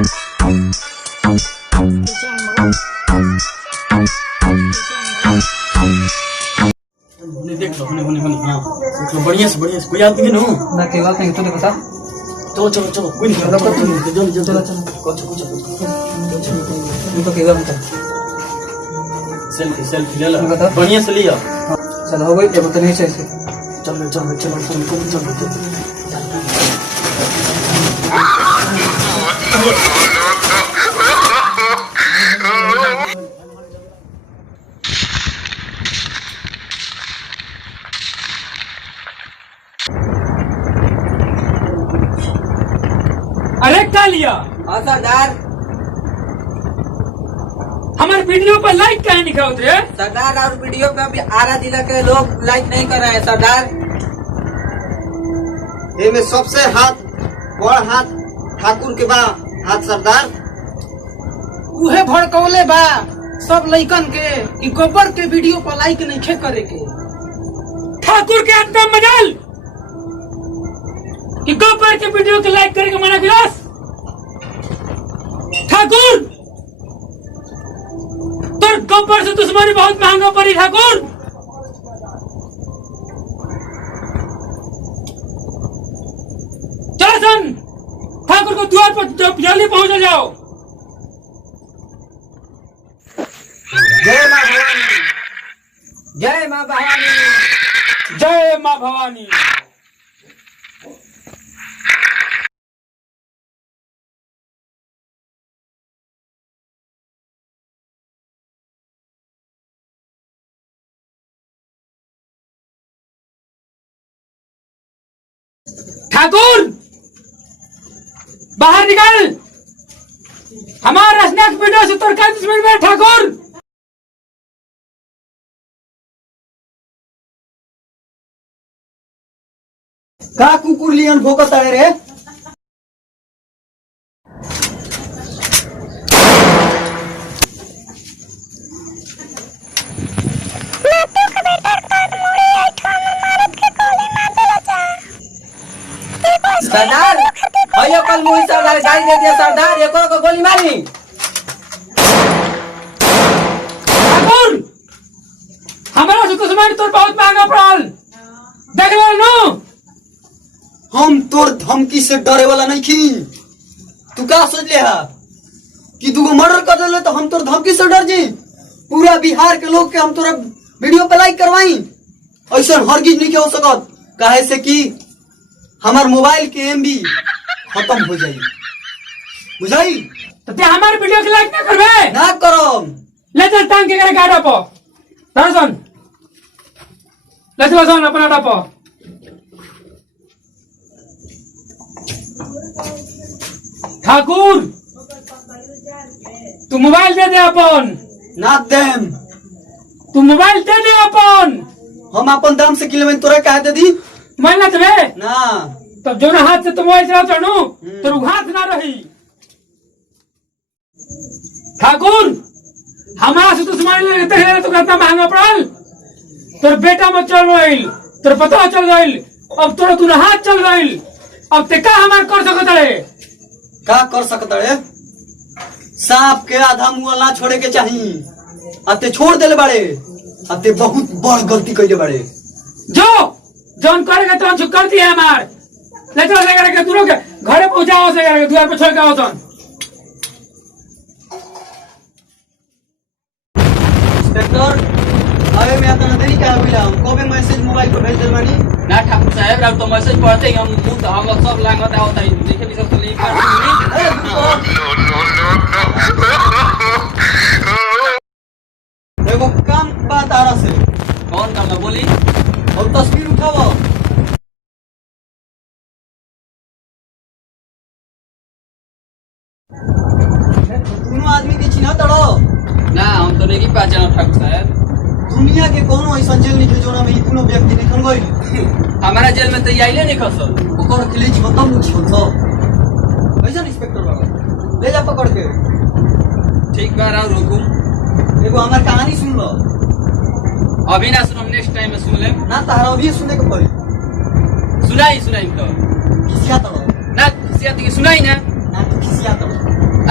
देख लो होने हाँ बढ़िया से कोई आदमी नहीं हो ना के बात नहीं तो बता चलो कोई नहीं जल्दी चलो तो के बात सेल्फी ले लो बढ़िया से लिया चलो हो गई ये बता नहीं चाहिए चलो अरे क्या लिया? हाँ सरदार हमारे वीडियो पर लाइक क्या नहीं खाओ रे? सरदार और वीडियो पे अभी आरा जिला के लोग लाइक नहीं कर रहे हैं सरदार। ये में सबसे बड़ हाथ ठाकुर के बा हाथ सरदार उहे भड़कौले बा सब लइकन के कि गोबर के वीडियो पर लाइक नहीं खे करे के। ठाकुर के एकदम मजाल कि गोबर के वीडियो के लाइक करेगा मना गिलास। ठाकुर तोर गोबर से दुश्मनी बहुत महंगा पड़ी ठाकुर। चलो सन ठाकुर को द्वार पर जल्दी पहुंच जाओ। जय मां भवानी जय माँ भवानी। जय मां भवानी। ठाकुर बाहर निकल। हमारा स्नैक्स वीडियो से तो 35 मिनट में ठाकुर। का कुकुर लियन भोकत आए रे सरदार भैया कल मुझे सरदार गाड़ी दे दिया सरदार एक को गोली मारी। ठाकुर हमारा से दुश्मनी तो बहुत महंगा पड़ल देख ले नो। हम तोर धमकी से डरे वाला नहीं खी। तू का सोच ले हा कि तू मर्डर कर देले तो हम तोर धमकी से डर जी। पूरा बिहार के लोग के हम तोरा वीडियो पे लाइक करवाई ऐसा हरगिज नहीं के हो सकत काहे से कि हमार मोबाइल के एमबी खत्म हो जाई बुझाई। तो ते हमारे वीडियो के लाइक ना करबे ना करम ले चल टांग के करे गाड़ा पर दर्शन ले चल सन अपना गाड़ा पर। ठाकुर तू मोबाइल दे दे अपन। ना देम तू मोबाइल दे दे अपन। हम अपन दाम से किलो में तोरा काहे दे दी मैं ना तबे ना तब जो ना हाथ से तुम मोबाइल चला चढ़ू तो हाथ ना रही। ठाकुर हमारा से दुश्मनी लगते है तो कितना महंगा पड़ल। तोर बेटा मत चल गईल तोर पता चल गईल अब तोरा तू हाथ चल गईल अब ते का हमार कर सकत है। का कर सकता है सांप के आधा मुंह ना छोड़े के चाहिए अते छोड़ देले बाड़े अते बहुत बड़ गलती कइले बाड़े। जो जौन करेगा तो हम कर दिया हमार ले चलो ले करके दूरों के घरे पहुंचाओ से करके द्वार पे छोड़ के आओ सन। इंस्पेक्टर अरे मैं आता नहीं क्या बोला हम कबे मैसेज मोबाइल पर भेज देल बानी ना ठाकुर साहब अब तो मैसेज पढ़ते ही हम मुंह हम सब लागत आवता है देखे भी सब लिख एगो काम बात आ रहा से कौन करना बोली। और तस्वीर उठाओ दोनों आदमी के चिन्ह तड़ो ना हम तो नहीं पहचाना ठाकुर साहब। दुनिया के कोनो ऐसा जेल नहीं जो ना में इतनो व्यक्ति निकल गई हमारा जेल में तो ये आइले नहीं खसल। ओकर खिलीच खत्म हो छो ऐसा इंस्पेक्टर बाबा ले जा पकड़ के ठीक बा राव रुकुम एगो हमार कहानी सुन लो अभी ना सुनम नेक्स्ट टाइम में सुन लेम ना तारा अभी सुने के पड़ी सुनाई तो खिसिया तड़ो ना खिसियत की सुनाई ना ना तो खिसिया तड़ो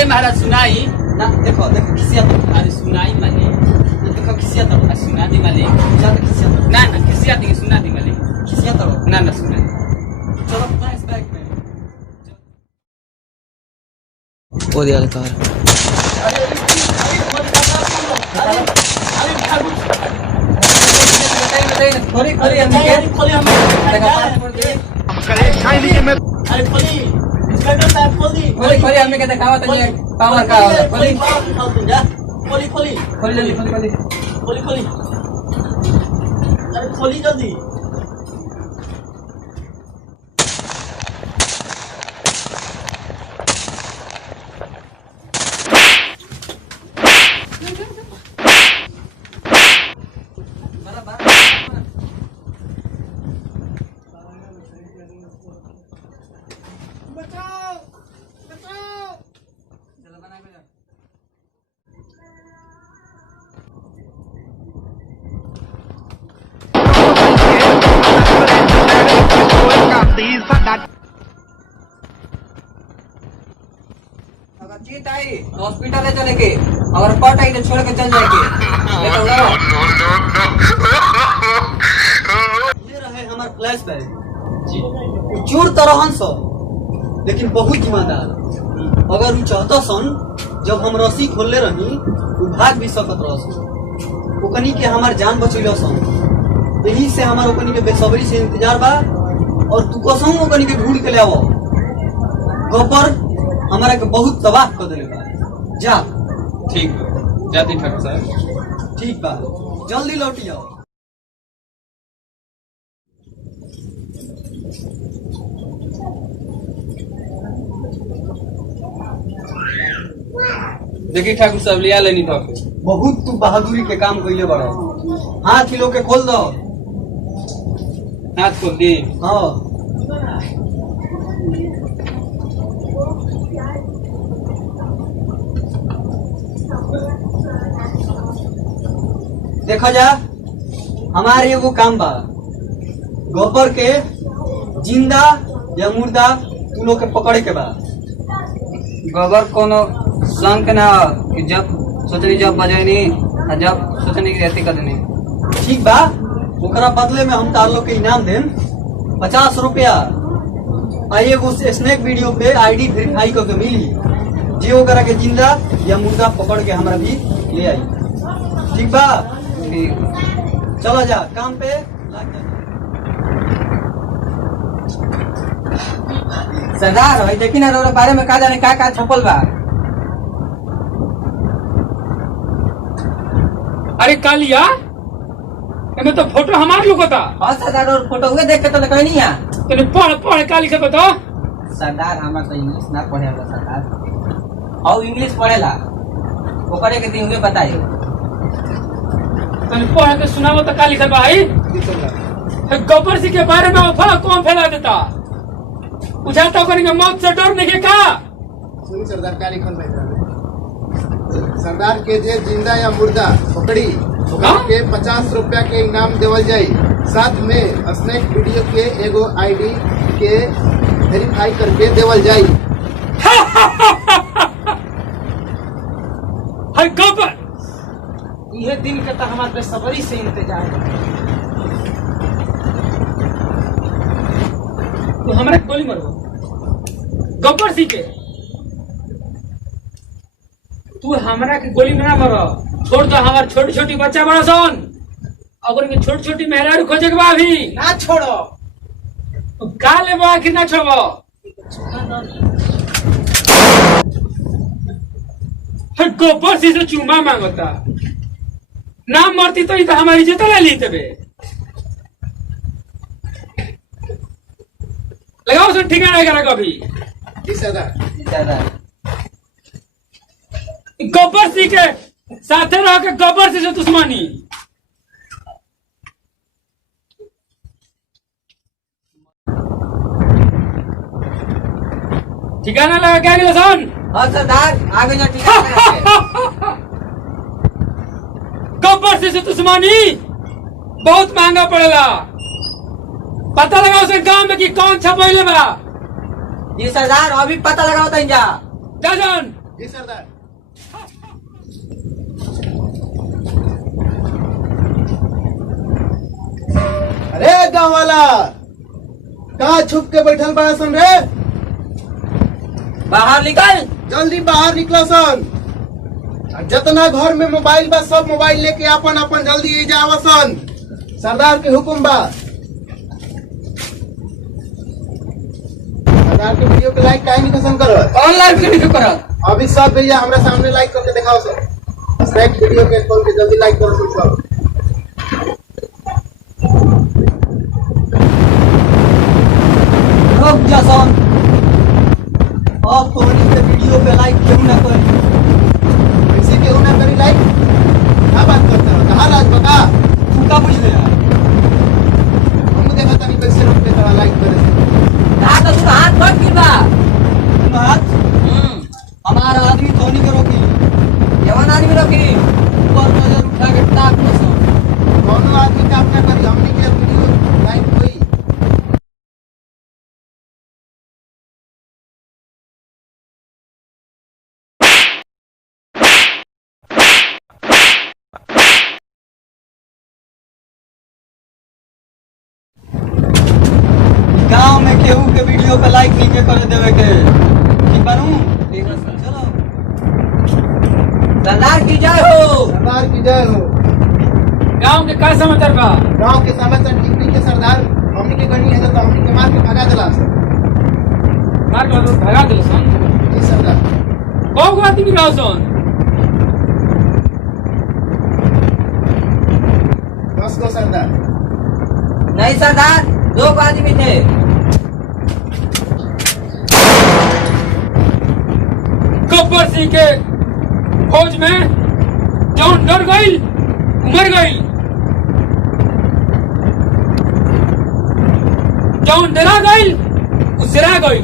अरे महाराज सुनाई ना देखो देखो खिसिया तो अरे सुनाई मालिक देखो खिसिया तो सुना दी मालिक ज्यादा खिसिया तो ना ना किसी आदमी की सुना दी मालिक खिसिया तो ना ना सुना चलो फ्लैशबैक में ओ दिया तो खोली खोली हम के खोली हम अरे खोली इंस्पेक्टर साहब खोली खोली खोली हमने के दिखावा तो ये पावर का होला खोली खोली खोली खोली जल्दी खोली खोली खोली खोली अरे खोली जल्दी अगर जीत आई तो हॉस्पिटल ले चले के अगर पट आई तो छोड़ के चल जाए के देखो लो ये रहे हमार फ्लैशबैक चोर तरहन सो लेकिन बहुत ईमानदार अगर उ चाहता सन जब हम रस्सी खोलले रही उ भाग भी सकत रहस ओकनी के हमार जान बचैलो सन यही से हमार ओकनी के बेसब्री से इंतजार बा और तू कसम ओकनी के ढूंढ के ले आवो गब्बर हमारा के बहुत तबाह कर देले बा जा ठीक जाती ठाकुर साहब ठीक बा जल्दी लौट जाओ देखिए ठाकुर साहब लिया लेनी था बहुत तू बहादुरी के काम कइले बड़ा हाथ हिलो के खोल दो हाथ खोल दी हाँ देखो जा हमारे एगो काम बा गोबर के जिंदा या मुर्दा तू लोग के पकड़े के बा गोबर कोनो संग ना कि जब सोचनी जब बजैनी और जब सोचनी की रहती कदनी ठीक बा ओकरा बदले में हम तार लोग के इनाम देम 50 रुपया आ एगो स्नैक वीडियो पे आईडी वेरीफाई करके मिली जे ओकरा के जिंदा या मुर्दा पकड़ के हमरा भी ले आई ठीक बा ठीक चलो जा काम पे लग जा सरदार भाई देखी ना रो बारे में का जाने का छपल बा अरे कालिया एमे तो फोटो हमार लोग था हाँ सरदार और फोटो हुए देख के तो कहीं नहीं है तने पढ़ पढ़ का लिखा बता सरदार हमारा तो इंग्लिश ना पढ़ेला सरदार और इंग्लिश पढ़ेला ओकरे के दिन हुए बताई तने पढ़ के सुनाओ तो का लिखा भाई गब्बर सिंह के बारे में अफवाह कौन फैला देता बुझाता करेंगे मौत से डर नहीं का सुन सरदार का लिखल बा सरदार के जे जिंदा या मुर्दा पकड़ी ओकरा के 50 रुपया के इनाम देवल जाई साथ में स्नैक वीडियो के एगो आईडी के वेरीफाई करके देवल जाई हर गब्बर यह दिन के तो हमारे बेसब्री से इंतजार है। तू हमारे गोली मरो गब्बर सिंह के तू हमरा के गोली में ना मरो छोड़ दो हमार छोटी छोटी बच्चा बड़ा सन अगर के छोटी छोटी मेहरारू खोजे के बा अभी ना छोड़ो तू का लेबो आखिर ना छोड़बो हर गब्बर सिंह से चूमा मांगता ना मरती तो ये तो हमारी इज्जत ले ली तबे लगाओ सर ठिकाना करा कभी जी सरदार सरदार गब्बर सिंह के साथे रह के गब्बर सिंह से दुश्मनी ठिकाना लगा क्या नहीं सन हाँ सरदार आगे जो ठिकाना है गब्बर सिंह से दुश्मनी बहुत महंगा पड़ेगा पता लगाओ उसे गांव में कि कौन छपैले बा जी सरदार अभी पता लगाओ तन जा जा जान जी सरदार। अरे गाँव वाला कहाँ छुप के बैठल बड़ा सन रे? बाहर निकल। जल्दी बाहर निकलो सन। जितना घर में मोबाइल बा सब मोबाइल लेके अपन अपन जल्दी ए जाओ सन। सरदार के हुक्म बा। सरदार के वीडियो के लाइक काहे नहीं करो? ऑनलाइन वीडियो करो। अभी सब भैया हमारे सामने लाइक करके दिखाओ सर। नेक्स्ट वीडियो के खोल के जल्दी लाइक करो सब। रुक जा सन। अब तो इस वीडियो पे लाइक क्यों ना करी? इसी के उन्हें करी लाइक। क्या बात करते हो? कहाँ राज बता? तू का बुझ ले यार? हम देखा था नहीं कैसे रोकते थोड़ा लाइक करे। कहा तो तू हाथ मत गिरवा। बात हमारा आदमी धोनी को रोकी। जवान आदमी रोकी। ऊपर नजर उठा के ताक लो सन। दोनों आदमी काम ना करी हमने के वीडियो लाइक हुई। गांव में केहू के वीडियो पे लाइक नहीं के करे देवे के। ठीक बनू? चलो। सरदार की जय हो। सरदार की जय हो। गांव के का समाचार बा? गाँव के समाचार ठीक नहीं के सरदार। हमने के गणी है तो हमने के मार के भगा दिला सर। मार के लोग भगा दिल सन। जी सरदार। कौन आदमी रहो सन? 10 को सरदार। नहीं सरदार, 2 आदमी थे। गब्बर सिंह के फौज में जौन डर गई मर गई, जौन डरा गई उसरा गई।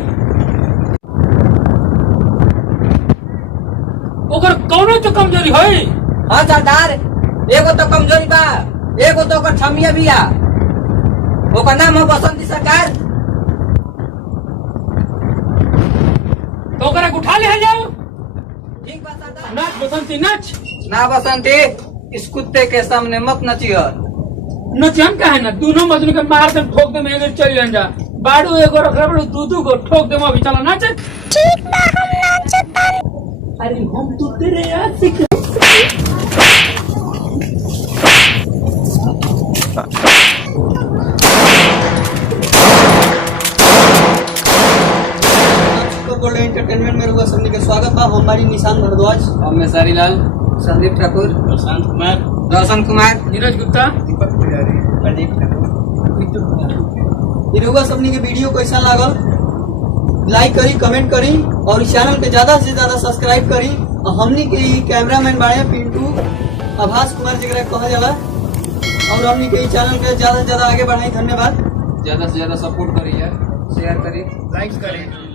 ओकर कौनो तो कमजोरी है? हाँ सरदार, एगो तो कमजोरी बा, एगो तो ओकर छमिया बिया। ओकर नाम है बसंती सरकार। तो ओकरा के उठा ले जाओ। ठीक बा सरदार। नाच बसंती नाच। ना बसंती, इस कुत्ते के सामने मत नचियो। नचन का है ना, दोनों मजनू के मार दे ठोक दे में एगो चल जा। बाड़ू एगो रखले बड़ू, दू को ठोक दे में अभी चला नाच। ठीक बा हम नाचता। अरे हम तो तेरे आशिक। गोल्ड एंटरटेनमेंट में रुआ सबनी के स्वागत बा। हमारी निशान भारद्वाज, मैं सारीलाल, संदीप ठाकुर, प्रशांत कुमार, रोशन कुमार, नीरज गुप्ता, दीपक पुजारी। प्रदीप ठाकुर। ये रुआ सबनी के वीडियो कैसा लागल? लाइक करी, कमेंट करी और इस चैनल पे ज्यादा से ज्यादा सब्सक्राइब करी। और हमनी के कैमरामैन बाड़े पिंटू आभास कुमार जगह कहा जाला। और हमनी के चैनल के ज्यादा से ज्यादा आगे बढ़ाई। धन्यवाद। ज्यादा से ज्यादा सपोर्ट करिए, शेयर करिए, लाइक करें।